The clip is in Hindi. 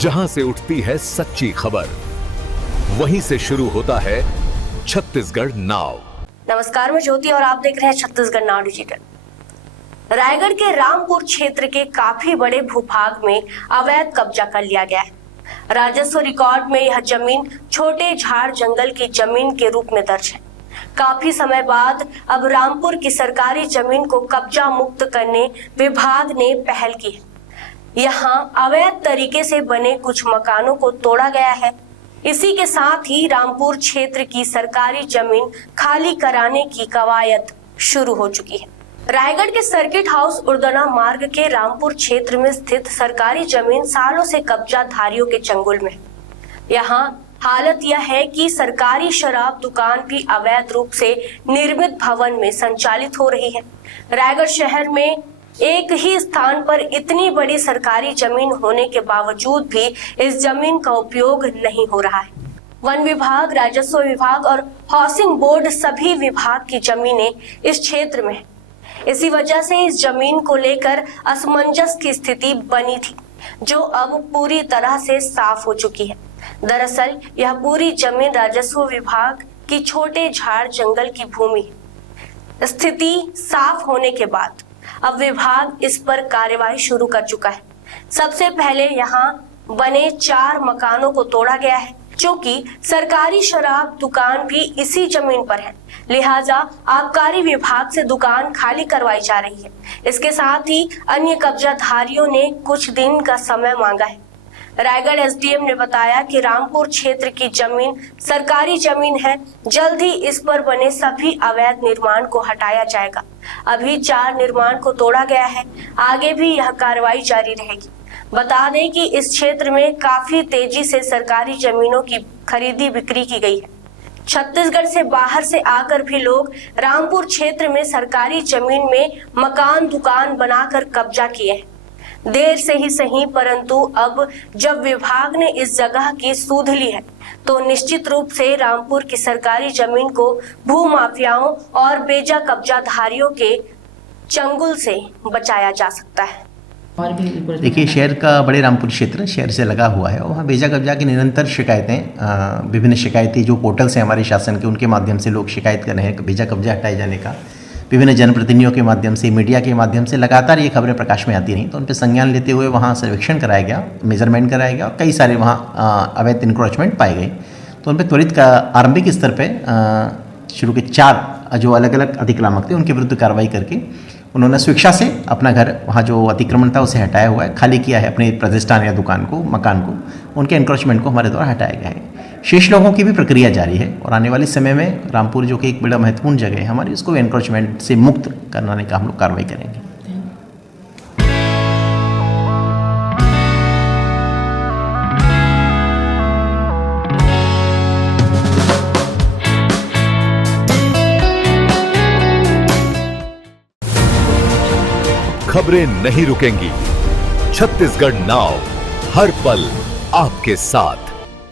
जहां से उठती है सच्ची खबर, वहीं से शुरू होता है छत्तीसगढ़ नाव। नमस्कार, मैं ज्योति और आप देख रहे हैं छत्तीसगढ़ नाव डिजिटल। रायगढ़ के रामपुर क्षेत्र के काफी बड़े भूभाग में अवैध कब्जा कर लिया गया है। राजस्व रिकॉर्ड में यह जमीन छोटे झाड़ जंगल की जमीन के रूप में दर्ज है। काफी समय बाद अब रामपुर की सरकारी जमीन को कब्जा मुक्त करने विभाग ने पहल की है। यहाँ अवैध तरीके से बने कुछ मकानों को तोड़ा गया है। इसी के साथ ही रामपुर क्षेत्र की सरकारी जमीन खाली कराने की कवायद शुरू हो चुकी है। रायगढ़ के सर्किट हाउस उर्दना मार्ग के रामपुर क्षेत्र में स्थित सरकारी जमीन सालों से कब्जाधारियों के चंगुल में है। यहाँ हालत यह है कि सरकारी शराब दुकान भी अवैध रूप से निर्मित भवन में संचालित हो रही है। रायगढ़ शहर में एक ही स्थान पर इतनी बड़ी सरकारी जमीन होने के बावजूद भी इस जमीन का उपयोग नहीं हो रहा है। वन विभाग, राजस्व विभाग और हाउसिंग बोर्ड सभी विभाग की जमीनें इस क्षेत्र में है। इसी वजह से इस जमीन को लेकर असमंजस की स्थिति बनी थी, जो अब पूरी तरह से साफ हो चुकी है। दरअसल यह पूरी जमीन राजस्व विभाग की छोटे झाड़ जंगल की भूमि है। स्थिति साफ होने के बाद अब विभाग इस पर कार्यवाही शुरू कर चुका है। सबसे पहले यहाँ बने 4 मकानों को तोड़ा गया है, क्योंकि सरकारी शराब दुकान भी इसी जमीन पर है। लिहाजा आबकारी विभाग से दुकान खाली करवाई जा रही है। इसके साथ ही अन्य कब्जाधारियों ने कुछ दिन का समय मांगा है। रायगढ़ एसडीएम ने बताया कि रामपुर क्षेत्र की जमीन सरकारी जमीन है। जल्द ही इस पर बने सभी अवैध निर्माण को हटाया जाएगा। अभी 4 निर्माण को तोड़ा गया है, आगे भी यह कार्रवाई जारी रहेगी। बता दें कि इस क्षेत्र में काफी तेजी से सरकारी जमीनों की खरीदी बिक्री की गई है। छत्तीसगढ़ से बाहर से आकर भी लोग रामपुर क्षेत्र में सरकारी जमीन में मकान दुकान बनाकर कब्जा किए हैं। देर से ही सही, परंतु अब जब विभाग ने इस जगह की सूध ली है, तो निश्चित रूप से रामपुर की सरकारी जमीन को भूमाफियाओं और बेजा कब्जाधारियों के चंगुल से बचाया जा सकता है। देखिए, शहर का बड़े रामपुर क्षेत्र शहर से लगा हुआ है और वहाँ बेजा कब्जा की निरंतर शिकायतें, विभिन्न शिकायतें जो पोर्टल्स हैं हमारे शासन के, उनके माध्यम से लोग शिकायत कर रहे हैं बेजा कब्जा हटाए जाने का। विभिन्न जनप्रतिनिधियों के माध्यम से, मीडिया के माध्यम से लगातार ये खबरें प्रकाश में आती रहीं, तो उन पर संज्ञान लेते हुए वहाँ सर्वेक्षण कराया गया, मेजरमेंट कराया गया और कई सारे वहाँ अवैध इंक्रोचमेंट पाए गए। तो उन पर त्वरित आरंभिक स्तर पर शुरू के 4 जो अलग अलग अतिक्रामक थे उनके विरुद्ध कार्रवाई करके उन्होंने स्वेच्छा से अपना घर, वहाँ जो अतिक्रमण था उसे हटाया हुआ है, खाली किया है अपने प्रतिष्ठान या दुकान को, मकान को। उनके एनक्रोचमेंट को हमारे द्वारा हटाया गया है। शेष लोगों की भी प्रक्रिया जारी है और आने वाले समय में रामपुर जो कि एक बड़ा महत्वपूर्ण जगह है हमारी, इसको एनक्रोचमेंट से मुक्त कराने का हम लोग कार्रवाई करेंगे। खबरें नहीं रुकेंगी। छत्तीसगढ़ नाव हर पल आपके साथ।